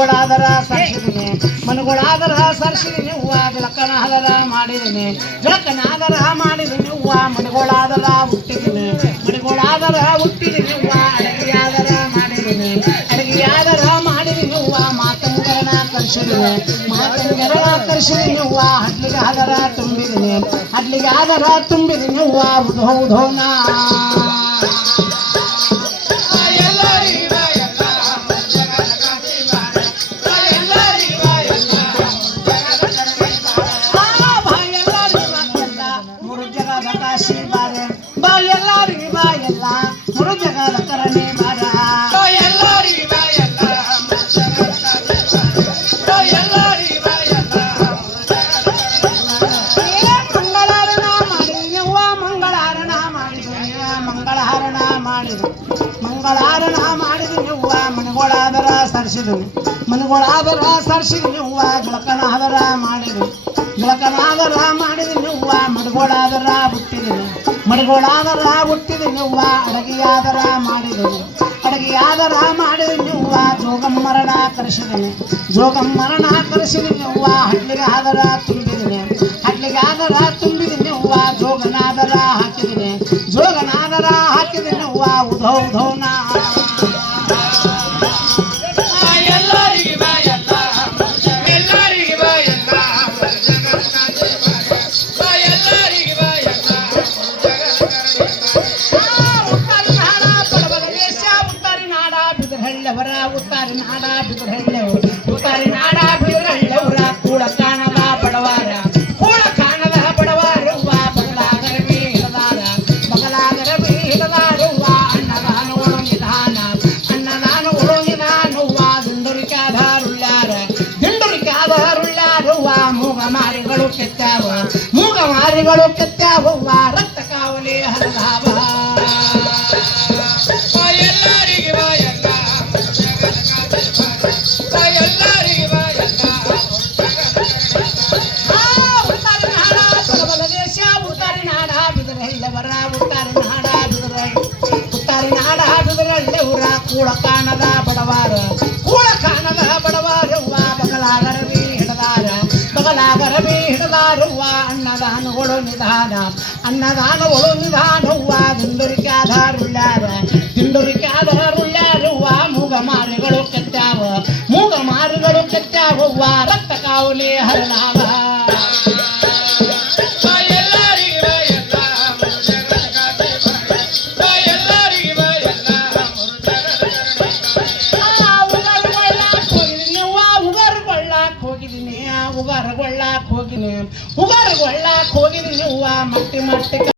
ಮನಗೋಳಾದರ ಸರ್ಸಿದಿನಿ ಮನಗೋಳಾದರ ಸರ್ಸಿದಿನಿ ಹೂವ ಬೆಳಕನಾದರ ಮಾಡಿದಿನಿ ಬೆಳಕನಾದರ ಮಾಡಿದಿನಿ ಹೂವ ಮನಗೋಳಾದರ ಹುಟ್ಟಿದಿನಿ ಮನಗೋಳಾದರ ಹುಟ್ಟಿದಿನಿ ಹೂವ ಅಡಗಿಯಾದರ ಮಾಡಿದಿನಿ ಅಡಗಿಯಾದರ ಮಾಡಿದಿನಿ ಹೂವ ಮಾತಂಗರನ ಕರ್ಸಿದಿನಿ ಮಾತಂಗರನ ಕರ್ಸಿದಿನಿ ಹೂವ ಹಡ್ಲಿಗೆ ಆದರ ತುಂಬಿದಿನಿ ಹಡ್ಲಿಗೆ ಆದರ ತುಂಬಿದಿನಿ ಹೂವ ಉಧೋ ಉಧೋನ ಮಂಗಳಾರಣ ಮಾಡಿದಿನಿ ಹೂವ ಮನಗೋಳಾದರ ಸರ್ಸಿದಿನಿ ಮನಗೋಳಾದರ ಸರ್ಸಿದಿನಿ ಹೂವ ಬೆಳಕನಾದರ ಮಾಡಿದಿನಿ ಬೆಳಕನಾದರ ಮಾಡಿದಿನಿ ಹೂವ ಮನಗೋಳಾದರ ಹುಟ್ಟಿದಿನಿ ಮನಗೋಳಾದರ ಹುಟ್ಟಿದಿನಿ ಹೂವ ಅಡಗಿಯಾದರ ಮಾಡಿದಿನಿ ಅಡಗಿಯಾದರ ಮಾಡಿದಿನಿ ಹೂವ ಜೋಗಮ್ಮರಣ ಕರೆಸಿದಿನಿ ಜೋಗಮ್ಮರಣ ಕರೆಸಿದಿನಿ ಹೂವ ಹಡ್ಲಿಗೆ ಆದರ ತುಂಬಿದಿನಿ ಹಡ್ಲಿಗೆ ಆದರ ತುಂಬಿದಿನಿ ಹೂವ ಜೋಗನಾದರ ಹಾಕಿದಿನಿ ಜೋಗನಾದರ ಹಾಕಿದಿನಿ ಹೂವ ಉಧೋ ಉಧೋನ ಉತ್ತಾರಿ ನಾಡ ಬಿದರಹಳ್ಳಿಯವರ ಉತ್ತಾರಿ ನಾಡ ಬಿದರಹಳ್ಳಿಯವರ ಕೂಳ ಕಾಣದ ಬಡವಾರ ಕೂಳ ಕಾಣದ ಬಡವಾರ ಹೂವ ಬಗಲಾಗರಬಿ ಹಿಡದಾರ ಬಗಲಾಗರಬಿ ಹಿಡದಾರ ಹೂವ ಅನ್ನದಾನಗಳು ನಿಧಾನ ಅನ್ನದಾನಗಳು ನಿಧಾನ ಹೂವ ದಿಂಡುರಿಕಾಧಾರುಳ್ಯಾರ ದಿಂಡುರಿಕಾಧಾರುಳ್ಯಾರ ಹೂವ ಮೂಗ ಮಾರಿಗಳು ಕೆತ್ತಾವ ಮೂಗ ಮಾರಿಗಳು ಕೆತ್ತಾವ ಹೂವ ರಕ್ತ ಕಾವಲಿ ಹರಿದಾವ ಕೂಳ ಕಾಣದ ಬಡವಾರ ಕೂಳ ಕಾಣದ ಬಡವಾರ ಹೂವ ಬಗಲಾಗರಬಿ ಹಿಡದಾರ ಬಗಲಾಗರಬಿ ಹಿಡದಾರ ಹೂವ ಅನ್ನದಾನಗಳು ನಿಧಾನ ಅನ್ನದಾನಗಳು ನಿಧಾನ ಹೂವ ದಿಂಡುರಿಕಾಧಾರುಳ್ಯಾರ ದಿಂಡುರಿಕಾಧಾರುಳ್ಯಾರ ಹೂವ ಮೂಗ ಮಾರಿಗಳು ಕೆತ್ತಾವ ಮೂಗ ಮಾರಿಗಳು ಕೆತ್ತಾವ ಹೂವ ರಕ್ತ ಕಾವಲಿ ಹರಿದಾವ ಉಗಾರಗೊಳ್ಳಾಕ್ ಹೋಗಿನಿ ಹೂವ ಮಟ್ಟಿ ಮಟ್ಟಿ